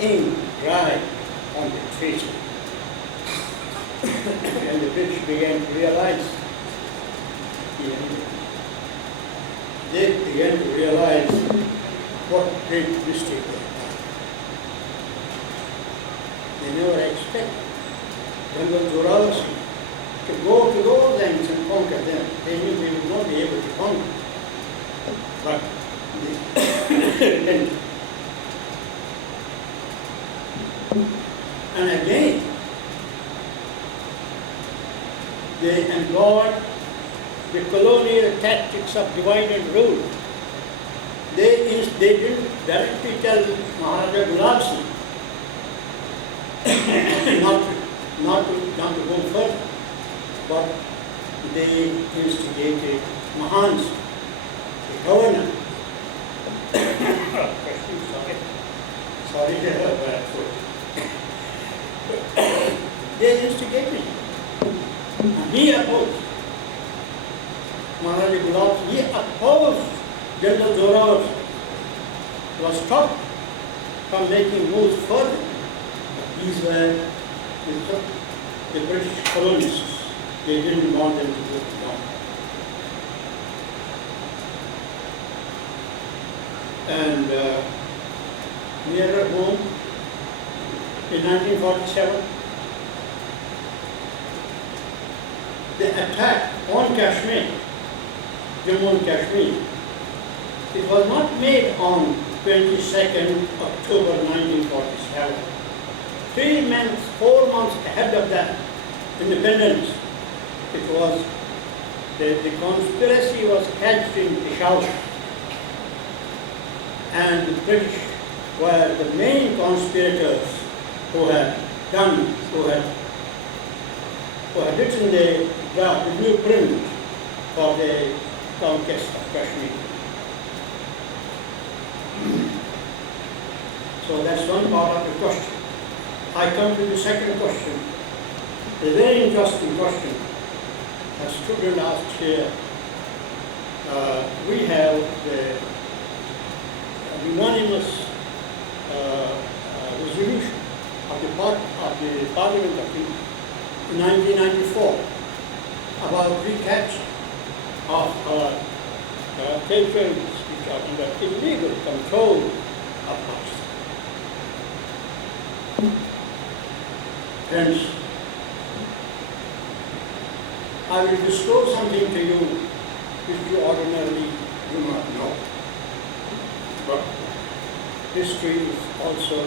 ink dry on the treaty. And the British began to realize, they began to realize what great mistake they had done. They never expected General Zorawar Singh to go to those lands and conquer them. They knew they would not be able to conquer. But they and again, they employed the colonial tactics of divide and rule. They didn't directly tell Maharaja Gulab Singh not to go further, but they instigated Mahans, the governor. Sorry, bad foot. They instigated him. And he opposed. Maharaja Gulab Singh, he opposed General Zorawar Singh. Was stopped from making moves further. These were the British colonists. They didn't want them to go down. And nearer home, in 1947, the attack on Kashmir, Jammu and Kashmir, it was not made on 22nd October 1947. 4 months ahead of that independence, it was, the conspiracy was hatched in Peshawar. And the British were the main conspirators who had written the blueprint for the conquest of Kashmir. So that's one part of the question. I come to the second question, a very interesting question. A student asked here, we have the unanimous resolution of the Parliament of 1994 about recapture of our territories which are under illegal control of Pakistan. Friends, I will disclose something to you which you ordinarily do not know. But history is also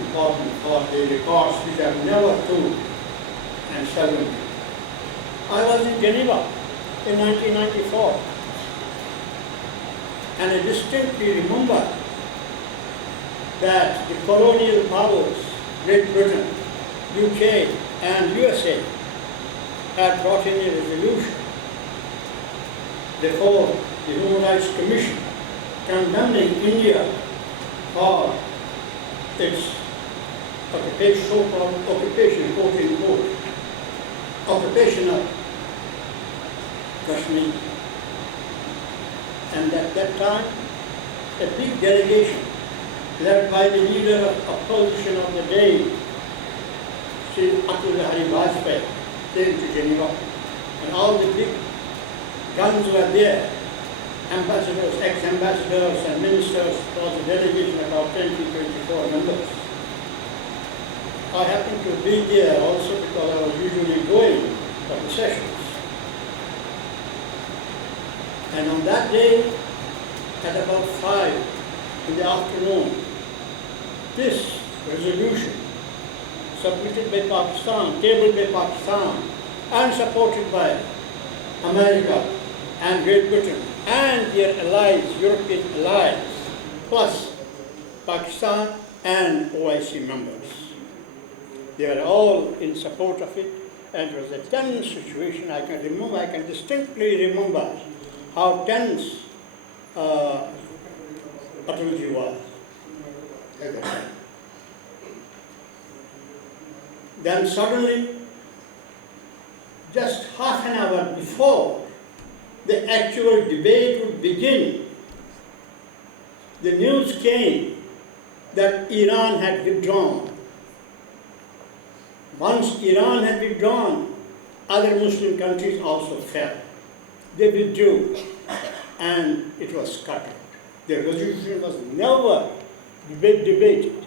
important for the records which are never told and seldom. I was in Geneva in 1994 and I distinctly remember that the colonial powers, Great Britain, UK and USA, had brought in a resolution before the Human Rights Commission condemning India for its occupation, so-called occupation, quote unquote, occupation of Kashmir. And at that time, a big delegation led by the leader of opposition of the day, Sri Atal Bihari Vajpayee, came to Geneva, and all the big guns were there. Ambassadors, ex-ambassadors and ministers, was a delegation about 24 members. I happened to be there also because I was usually going for the sessions. And on that day, at about 5 in the afternoon, this resolution, submitted by Pakistan, tabled by Pakistan, and supported by America and Great Britain and their allies, European allies, plus Pakistan and OIC members. They were all in support of it, and it was a tense situation. I can distinctly remember how tense Atalji was at the time. Then suddenly, just half an hour before the actual debate would begin, the news came that Iran had withdrawn. Once Iran had withdrawn, other Muslim countries also fell. They withdrew, and it was cut out. The resolution was never debated.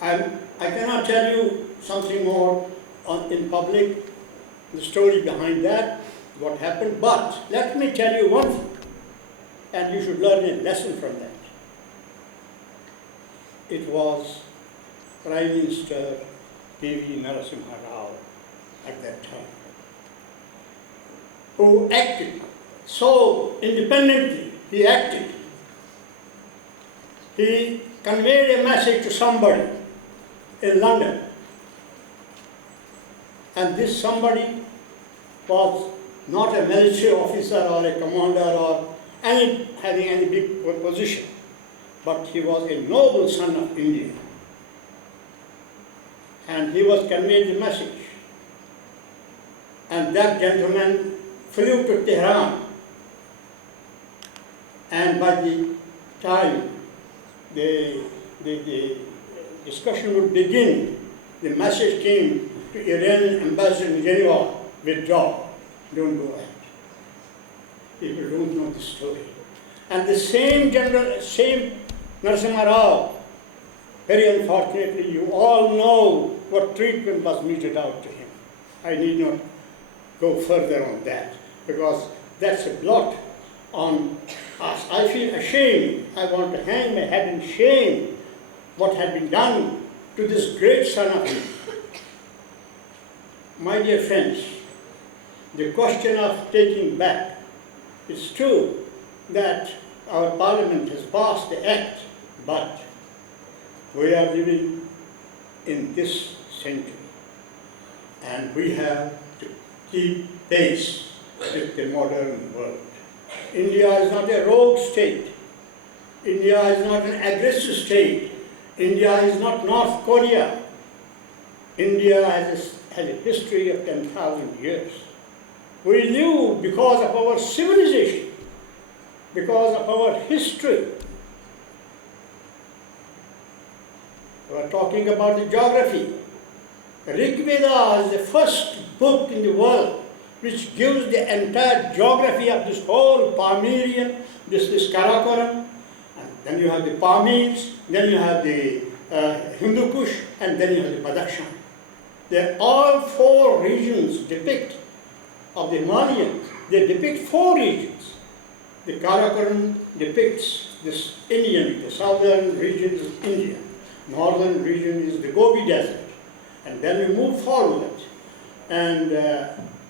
I cannot tell you something more in public, the story behind that, what happened, but let me tell you one thing, and you should learn a lesson from that. It was Prime Minister P.V. Narasimha Rao at that time, who acted so independently. He acted. He conveyed a message to somebody in London, and this somebody was not a military officer or a commander or having any big position, but he was a noble son of India, and he was conveyed the message. And that gentleman flew to Tehran, and by the time the discussion would begin, the message came to Iranian ambassador in Geneva: withdraw, don't go ahead. People don't know the story. And the same Narasimha Rao, very unfortunately, you all know what treatment was meted out to him. I need not go further on that, because that's a blot on us. I feel ashamed. I want to hang my head in shame what had been done to this great son of him. My dear friends, the question of taking back, it's true that our parliament has passed the act, but we are living in this century, and we have to keep pace with the modern world. India is not a rogue state. India is not an aggressive state. India is not North Korea. India has a history of 10,000 years. We live because of our civilization, because of our history. We are talking about the geography. Rig Veda is the first book in the world which gives the entire geography of this whole Pamirian, this Karakoram, and then you have the Pamirs, then you have the Hindu Kush, and then you have the Badakhshan. They're all four regions depict of the Himalayas. They depict four regions. The Karakoram depicts this Indian, the southern region is India. Northern region is the Gobi Desert. And then we move forward. And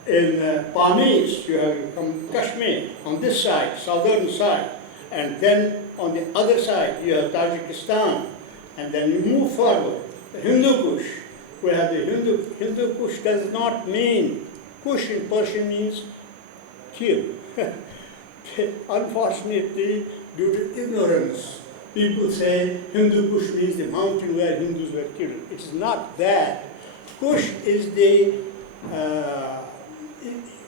in Pamirs, you have Kashmir on this side, southern side. And then on the other side, you have Tajikistan. And then you move forward. The Hindu Kush. We have the Hindu Kush does not mean, Kush in Persian means kill. Unfortunately, due to ignorance, people say Hindu Kush means the mountain where Hindus were killed. It is not that. Kush is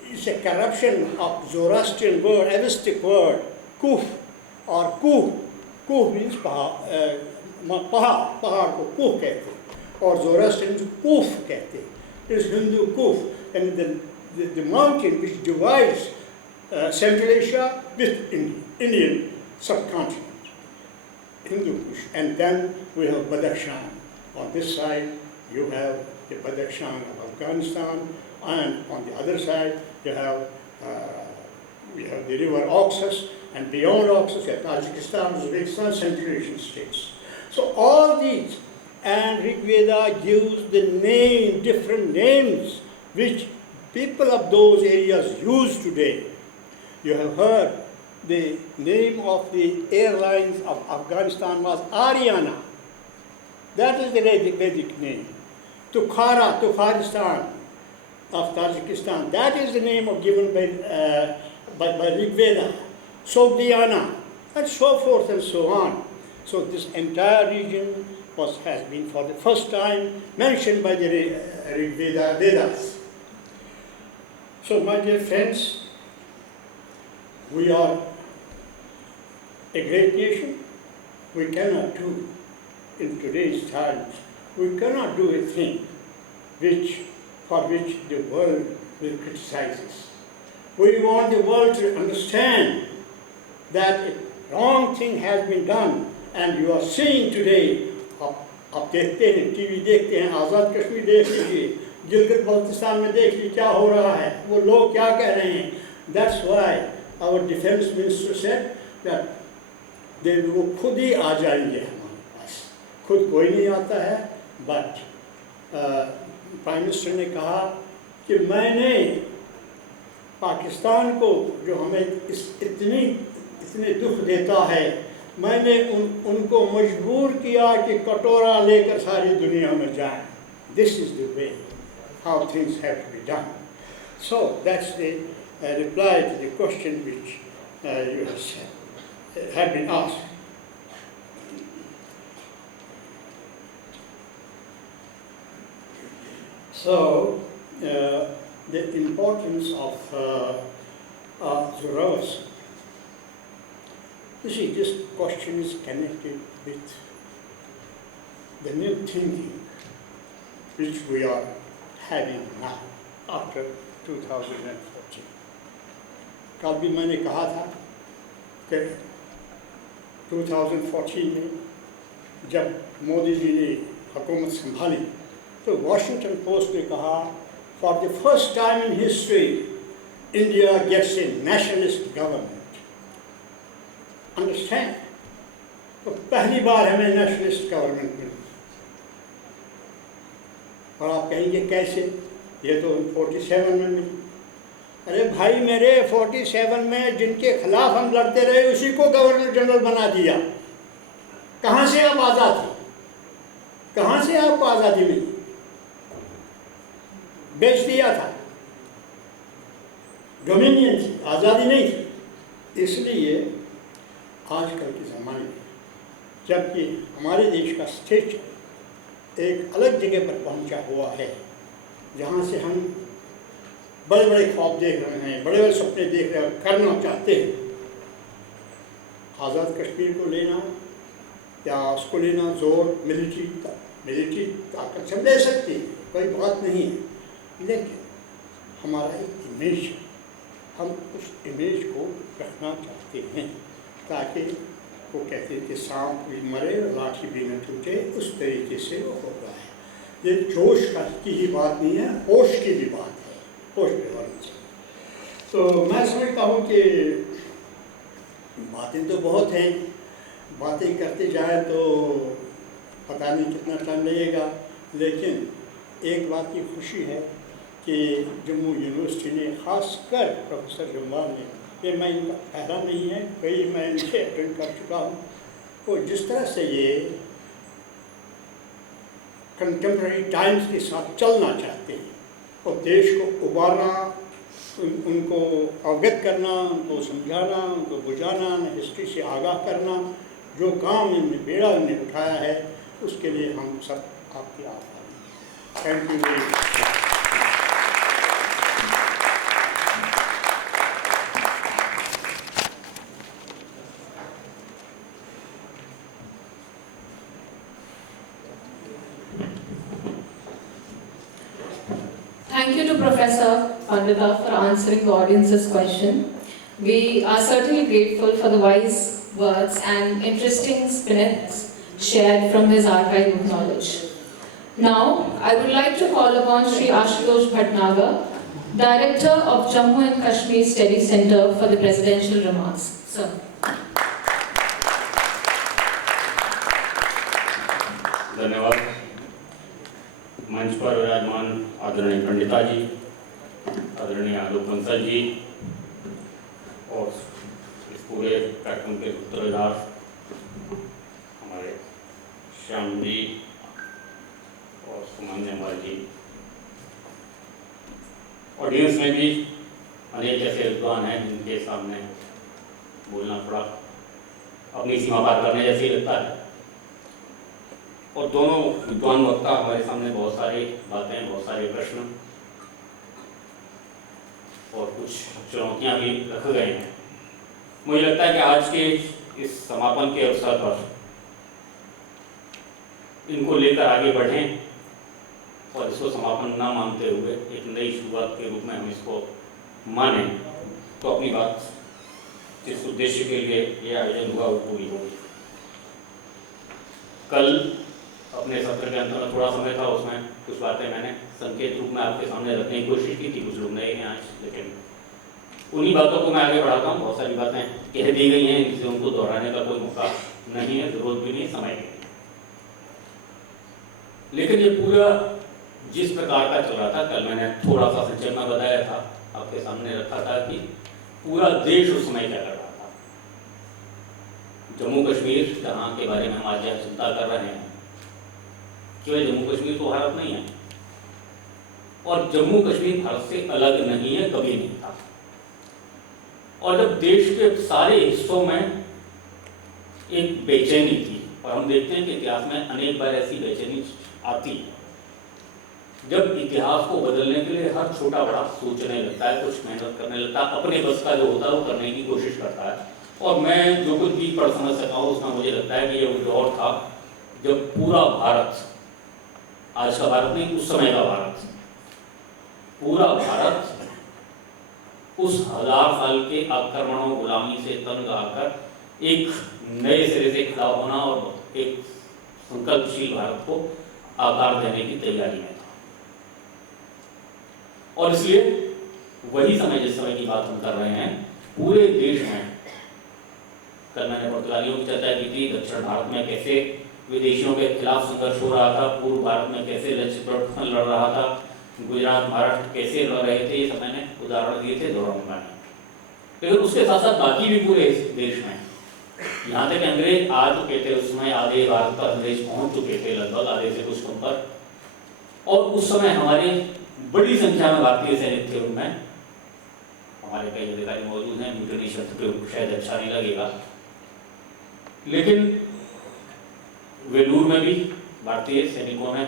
it's a corruption of Zoroastrian word, Avestic word, Kuf or Kuh. Kuh means pahar ko Kuh kehte, or Zoroastrians Kuf kehte. It is Hindu Kuf, and the mountain which divides Central Asia with Indian subcontinent, Hindu Kush. And then we have Badakhshan. On this side, you have the Badakhshan of Afghanistan, and on the other side, you have the river Oxus, and beyond Oxus, you have Tajikistan, Uzbekistan, Central Asian states. So all these, and Rig Veda gives the different names, which people of those areas use today. You have heard the name of the airlines of Afghanistan was Ariana. That is the Vedic name. Tukharistan of Tajikistan. That is the name given by Rig Veda. Sogdiana, and so forth and so on. So this entire region has been for the first time mentioned by the Rig Vedas. So my dear friends, we are a great nation. We cannot do in today's times, we cannot do a thing for which the world will criticize us. We want the world to understand that a wrong thing has been done, and you are seeing today, आप देखते हैं, टीवी देखते हैं, आज़ाद कश्मीर देख लीजिए, गिलगित बल्तिस्तान में देख लीजिए क्या हो रहा है, वो लोग क्या कह रहे हैं. That's why our defense minister said that वो खुद ही आ जाएंगे हमारे पास. खुद कोई नहीं आता है, but प्राइम मिनिस्टर ने कहा कि मैंने पाकिस्तान को जो हमें इतने दुख देता है, मैंने उनको मजबूर किया कि कटोरा लेकर सारी दुनिया में जाएं. This is the way how things have to be done. So that's the reply to the question which you have been asked. So the importance of Zorawar Singh. You see, this question is connected with the new thinking which we are having now after 2014. कल भी मैंने कहा था कि 2014 में जब मोदी जी ने हुकूमत संभाली तो वॉशिंगटन पोस्ट ने कहा, for the first time in history, India gets a nationalist government. Understand? तो पहली बार हमें नेशनलिस्ट गवर्नमेंट मिली. और आप कहेंगे कैसे, ये तो 47 में मिली. अरे भाई मेरे, 47 में जिनके खिलाफ हम लड़ते रहे उसी को गवर्नर जनरल बना दिया. कहाँ से आप आज़ाद थे? कहाँ से आपको आज़ादी मिली? बेच दिया था, डोमिनियन थी, आज़ादी नहीं थी. इसलिए आजकल के ज़माने में जबकि हमारे देश का स्टेट एक अलग जगह पर पहुंचा हुआ है, जहां से हम बड़े बड़े ख्वाब देख रहे हैं, बड़े बड़े सपने देख रहे हैं, करना चाहते हैं. आज़ाद कश्मीर को लेना या उसको लेना, जोर मिलिट्री ताकत से ले सकती है, कोई बात नहीं है. लेकिन हमारा एक इमेज है, हम उस इमेज को रखना चाहते हैं ताकि वो कहते हैं कि सांप भी मरे और लाठी भी न टूटे, उस तरीके से वो हो रहा है. ये जोश की ही बात नहीं है, होश की भी बात है, होश पे होनी चाहिए. तो मैं समझता हूँ कि बातें तो बहुत हैं, बातें करते जाए तो पता नहीं कितना टाइम लगेगा. लेकिन एक बात की खुशी है कि जम्मू यूनिवर्सिटी ने ख़ासकर प्रोफेसर जम्वाल ने, ये मैं इनका पहला नहीं है, कई मैं इनसे अटेंड कर चुका हूँ, तो जिस तरह से ये कंटेम्प्रेरी टाइम्स के साथ चलना चाहते हैं और देश को उबारना, उनको अवगत करना, उनको समझाना, उनको बुझाना, हिस्ट्री से आगाह करना, जो काम इनने बेड़ा इन्हें उठाया है, उसके लिए हम सब आपके आभारी हैं. Thank you very much. Thank you to Professor Pandita for answering the audience's question. We are certainly grateful for the wise words and interesting spinets shared from his archive of knowledge. Now, I would like to call upon Sri Ashutosh Bhatnagar, Director of Jammu and Kashmir Study Center, for the presidential remarks. Sir. धन्यवाद. मंच पर विराजमान आदरणीय पंडिता जी, आदरणीय आलोक बंसल जी और इस पूरे कार्यक्रम के सूत्रधार हमारे श्याम जी और सुमन नेमाल जी, ऑडियंस में भी अनेक ऐसे विद्वान हैं जिनके सामने बोलना थोड़ा अपनी सीमा पार करने जैसे लगता है. और दोनों विद्वान वक्ता हमारे सामने बहुत सारी बातें, बहुत सारे प्रश्न और कुछ चुनौतियां भी रख गए हैं. मुझे लगता है कि आज के इस समापन के अवसर पर इनको लेकर आगे बढ़ें और इसको समापन ना मानते हुए एक नई शुरुआत के रूप में हम इसको माने, तो अपनी बात जिस उद्देश्य के लिए ये आयोजन हुआ वो पूरी होगी। कल अपने सत्र के अंत में थोड़ा समय था, उसमें कुछ बातें मैंने संकेत रूप में आपके सामने रखने की कोशिश की थी। कुछ लोग नए हैं आज, लेकिन उन्हीं बातों को मैं आगे बढ़ाता हूँ। बहुत सारी बातें कह दी गई हैं, इससे उनको दोहराने का कोई मौका नहीं है, जरूरत भी नहीं, समय भी नहीं। लेकिन ये पूरा जिस प्रकार का चल रहा था, कल मैंने थोड़ा सा संक्षेप में बताया था, आपके सामने रखा था कि पूरा देश उस समय क्या कर रहा था। जम्मू कश्मीर जहाँ के बारे में हम आज चिंता कर रहे हैं, क्यों जम्मू कश्मीर तो भारत नहीं है, और जम्मू कश्मीर भारत से अलग नहीं है, कभी नहीं था। और जब देश के सारे हिस्सों में एक बेचैनी थी, और हम देखते हैं कि इतिहास में अनेक बार ऐसी बेचैनी आती है, जब इतिहास को बदलने के लिए हर छोटा बड़ा सोचने लगता है, कुछ मेहनत करने लगता है, अपने बस का जो होता है वो करने की कोशिश करता है। और मैं जो कुछ भी पढ़ समझ सका हूँ उसमें मुझे लगता है कि ये वो दौर था जब पूरा भारत, आज का भारत नहीं, उस समय का भारत, पूरा भारत उस 1000 साल के आक्रमणों, गुलामी से तंग आकर एक नए सिरे से खड़ा होना और एक संकल्पशील भारत को आकार देने की तैयारी में था। और इसलिए वही समय, जिस समय की बात हम कर रहे हैं, पूरे देश में, कल मैंने पुर्तगालियों की चर्चा की थी, दक्षिण भारत में कैसे विदेशियों के खिलाफ संघर्ष हो रहा था, पूर्व भारत में कैसे लक्ष्य लड़ रहा था, गुजरात, महाराष्ट्र कैसे लड़ रहे थे, ये सब मैंने उदाहरण दिए थे, दोहराऊंगा नहीं। लेकिन उसके साथ साथ बाकी भी पूरे देश में, यहाँ तक अंग्रेज आ चुके थे, उसमें आधे भारत पर अंग्रेज पहुंच चुके थे, लगभग आधे से कुछ कम पर, और उस समय हमारे बड़ी संख्या में भारतीय सैनिक थे। उनमें हमारे कई अधिकारी मौजूद हैं, म्यूटनी शब्द प्रयोग शायद अच्छा नहीं लगेगा, लेकिन वेलूर में भी भारतीय सैनिकों ने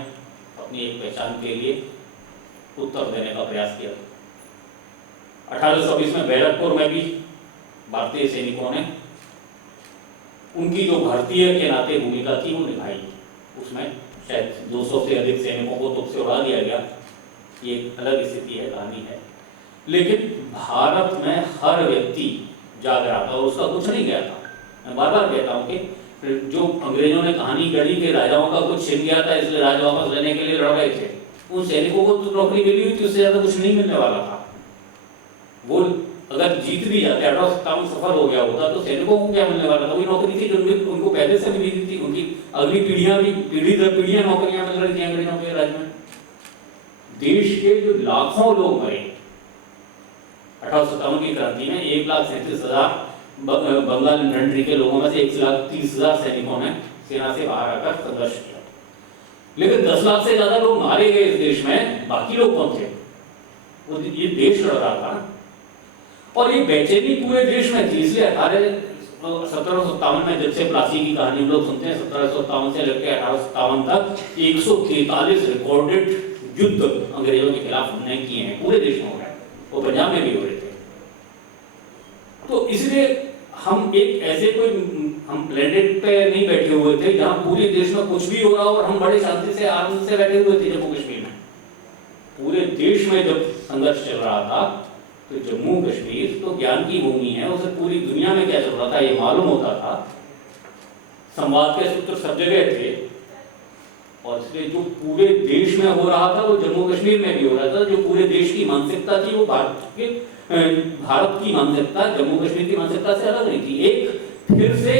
अपनी एक पहचान के लिए उत्तर देने का प्रयास किया। 1826 में बैरकपुर में भी भारतीय सैनिकों ने उनकी जो भारतीय के नाते भूमिका थी वो निभाई। उसमें शायद 200 से अधिक सैनिकों को तुप से उड़ा दिया गया, ये एक अलग स्थिति है, कहानी है। लेकिन भारत में हर व्यक्ति जाग रहा था और उसका कुछ नहीं गया था। मैं बार बार कहता हूँ कि जो अंग्रेजों ने कहानी गढ़ी के राजाओं का कुछ छिन गया था, इसलिए राजा वापस लेने के लिए लड़ रहे थे, उन सैनिकों को तो नौकरी मिली हुई थी, उससे ज्यादा कुछ नहीं मिलने वाला था। वो अगर जीत भी जाते, 1857 सफल हो गया होता, तो सैनिकों को क्या मिलने वाला था? वही नौकरी थी जो उनको पहले से मिली थी। उनकी अगली पीढ़ियां भी, पीढ़ी दर पीढ़ियां नौकरियां मिल रही थी अंग्रेजों के राज में। देश के जो लाखों लोग मरे 1857 की क्रांति में, 1,37,000 बंगाल इन्फेंट्री के लोगों में से 1,30,000 सैनिकों ने सेना से बाहर आकर संघर्ष किया। लेकिन 10 लाख से ज्यादा लोग मारे गए इस देश में। बाकी लोग कौन थे? वो ये देश लड़ रहा था, और ये बेचैनी पूरे देश में थी। इसलिए 1757 में, जब से प्लासी की कहानी हम लोग सुनते हैं, 1757 से लेकर 1857 तक 143 रिकॉर्डेड युद्ध अंग्रेजों के खिलाफ हमने किए हैं, पूरे देश में हो रहे हैं, वो पंजाब में भी हो रहे थे। तो इसलिए हम एक ऐसे कोई, हम प्लेनेट पे नहीं बैठे हुए थे जहां पूरे देश में कुछ भी हो रहा हो और हम बड़े शांति से, आनंद से बैठे हुए थे। जम्मू कश्मीर में पूरे देश में जब संघर्ष चल रहा था, तो जम्मू कश्मीर तो ज्ञान की भूमि है, उसे पूरी दुनिया में क्या चल रहा था ये मालूम होता था। संवाद के सूत्र सब जगह थे, और इसलिए जो पूरे देश में हो रहा था वो जम्मू कश्मीर में भी हो रहा था। जो पूरे देश की मानसिकता थी वो भारत की मानसिकता जम्मू कश्मीर की मानसिकता से अलग नहीं थी। एक फिर से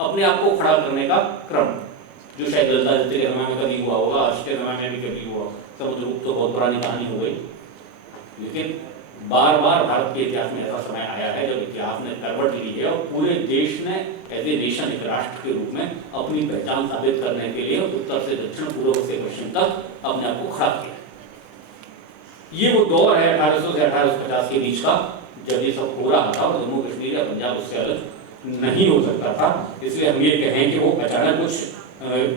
अपने आप को खड़ा करने का क्रम, जो शायद ललिता के समय में कभी हुआ होगा, आज के समय में भी कभी हुआ। समुद्रगुप्त तो बहुत पुरानी कहानी हो गई, लेकिन बार बार भारत के इतिहास में ऐसा समय आया है जब इतिहास ने करवट ली है और पूरे देश ने एज ए नेशन, एक राष्ट्र के रूप में अपनी पहचान साबित करने के लिए उत्तर से दक्षिण, पूर्व से पश्चिम तक अपने आप को खड़ा किया। ये वो दौर है 1800 से 1850 के बीच का, जब ये सब हो रहा था और जम्मू कश्मीर या पंजाब उससे अलग नहीं हो सकता था। इसलिए हम ये कहें कि वो अचानक कुछ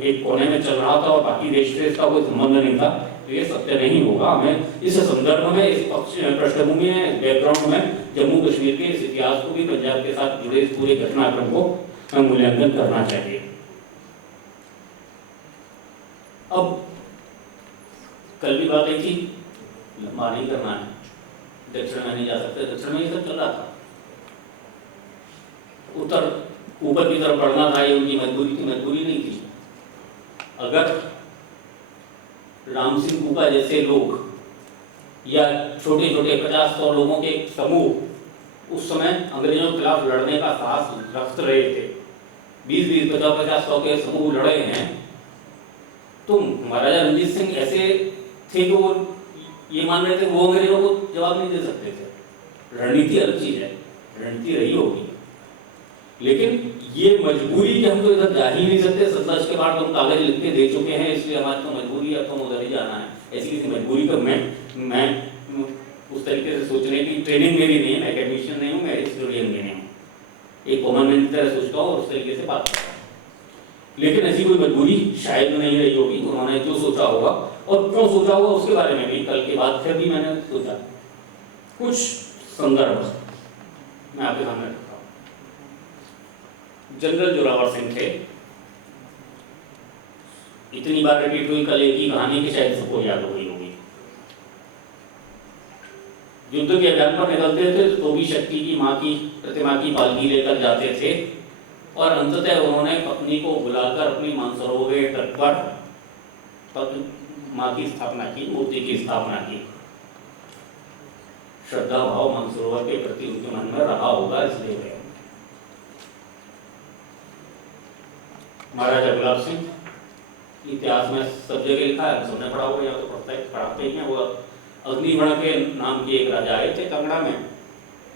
एक कोने में चल रहा था और बाकी देश से इसका कोई संबंध नहीं था, तो ये सत्य नहीं होगा। हमें इस संदर्भ में, इस पृष्ठभूमि में, बैकग्राउंड में जम्मू कश्मीर के इस इतिहास को भी पंजाब के साथ जुड़े इस पूरे घटनाक्रम को मूल्यांकन करना चाहिए। अब कल भी बात आई थी, लंबा नहीं करना है, दक्षिण में नहीं जा सकते, दक्षिण में ये सब चल रहा था, उत्तर ऊपर की तरफ बढ़ना था, ये उनकी मजबूरी थी, मजबूरी नहीं थी। अगर राम सिंह कूपा जैसे लोग या छोटे छोटे 50-100 लोगों के समूह उस समय अंग्रेजों के खिलाफ लड़ने का साहस रख रहे थे, 20-20, 50-100 के समूह लड़े हैं, तो महाराजा रणजीत सिंह ऐसे थे कि वो ये मान रहे थे वो अंग्रेजों को जवाब नहीं दे सकते थे। रणनीति अलग चीज है, रणनीति रही होगी, लेकिन ये मजबूरी कि हम तो इधर जा ही नहीं सकते, 27 के बाद हम कागज लिख के दे चुके हैं, इसलिए हमारी तो मजबूरी है, तो उधर ही जाना है। ऐसी किसी मजबूरी पर मैं उस तरीके से सोचने की ट्रेनिंग मेरी नहीं है, मैं एकेडमिशियन नहीं हूँ, मैं हिस्टोरियन भी नहीं हूँ, एक कॉमन मैन की तरह सोचता हूँ और उस तरीके से बात करता हूँ। लेकिन ऐसी कोई मजबूरी शायद नहीं रही होगी, उन्होंने जो सोचा होगा और क्यों सोचा होगा उसके बारे में भी कल के बाद फिर भी मैंने सोचा। कुछ संदर्भ मैं आपके सामने रखता हूँ। जनरल जोरावर सिंह थे, इतनी बार रिपीट हुई कल एक ही कहानी की शायद सबको याद हो गई होगी। युद्ध के अभियान पर निकलते थे तो भी शक्ति की माँ की प्रतिमा की पालकी लेकर जाते थे और अंततः उन्होंने पत्नी को बुलाकर अपनी मानसरोवर के तट पर माँ की स्थापना की, मूर्ति की स्थापना की। श्रद्धा भाव मानसरोवर के प्रति उनके मन में रहा होगा, इसलिए गए। महाराजा गुलाब सिंह इतिहास में सब जगह लिखा है, सबने पढ़ा होगा या तो पढ़ाते ही हैं। वो अग्निवर्ण के नाम के एक राजा आए थे कांगड़ा में,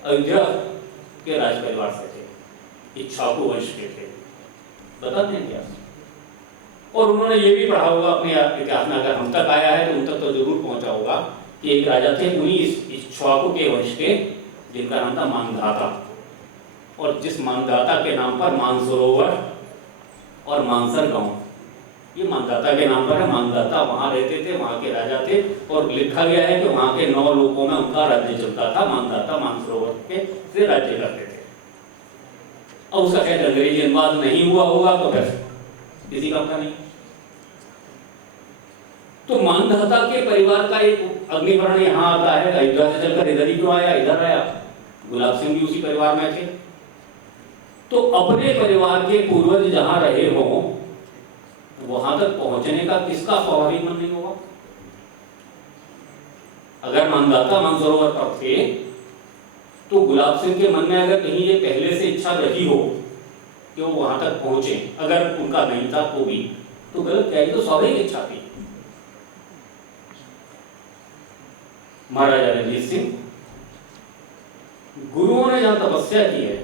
अयोध्या के राज परिवार से थे, इक्ष्वाकु वंश के थे, बताते हैं इतिहास। और उन्होंने ये भी पढ़ा होगा अपने इतिहास में, अगर हम तक आया है तो उन तक तो जरूर पहुंचा होगा कि एक राजा थे उन्हीं इक्ष्वाकु के वंश के, जिनका नाम था मानधाता, और जिस मानधाता के नाम पर मानसरोवर और मानसर गांव, ये मानधाता के नाम पर है। मानधाता वहां रहते थे, वहां के राजा थे, और लिखा गया है कि वहां के 9 लोकों में उनका राज्य चलता था। मानधाता मानसरोवर के से राज्य करते थे। अब उसका शायद अंग्रेजी अनुवाद नहीं हुआ होगा तो फिर किसी काम का नहीं। तो मानधाता के परिवार का एक अग्निवर्ण यहाँ आता है, अयोध्या से चलकर इधर ही क्यों आया, इधर आया। गुलाब सिंह भी उसी परिवार में थे। तो अपने परिवार के पूर्वज जहां रहे हों वहां तक पहुंचने का किसका स्वाभाविक मन नहीं होगा। अगर मानधाता मानसरोवर पर थे तो गुलाब सिंह के मन में अगर कहीं ये पहले से इच्छा रही हो कि वो वहां तक पहुंचे, अगर उनका नहीं था तो भी, तो गलत क्या है, तो स्वाभाविक इच्छा थी। महाराजा रणजीत सिंह, गुरुओं ने जहां तपस्या की है,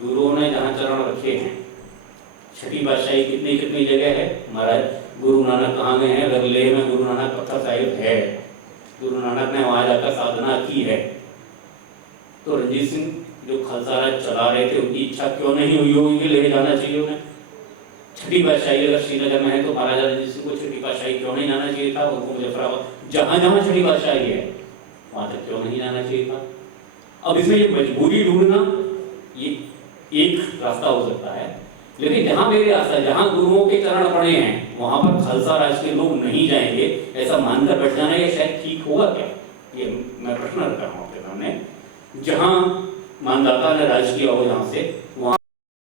गुरुओं ने जहां चरण रखे हैं, छठी बादशाही कितनी कितनी जगह है। महाराज गुरु नानक कहाँ में है, अगर लेह में गुरु नानक पत्थर साहिब है, गुरु नानक ने वहां जाकर साधना की है, तो रणजीत सिंह जो खालसा राज चला रहे थे उनकी इच्छा क्यों नहीं हुई होगी कि लेह जाना चाहिए उन्हें। छठी बादशाही अगर श्रीनगर में है तो महाराजा रणजीत सिंह को छठी बादशाही क्यों नहीं जाना चाहिए था, उनको मुजफ्फराबाद जहां जहां छठी बादशाही है वहां तक क्यों नहीं जाना चाहिए था। अब इसमें ये मजबूरी ढूंढना ये एक रास्ता हो सकता है, लेकिन जहां मेरी आशा, जहां गुरुओं के चरण पड़े हैं वहां पर खालसा राज के लोग नहीं जाएंगे, ऐसा मानकर बैठ जाना ये शायद ठीक होगा क्या, ये मैं प्रश्न रख रहा हूं आपके सामने। जहां मानधाता ने राज किया हो, जहां से वहां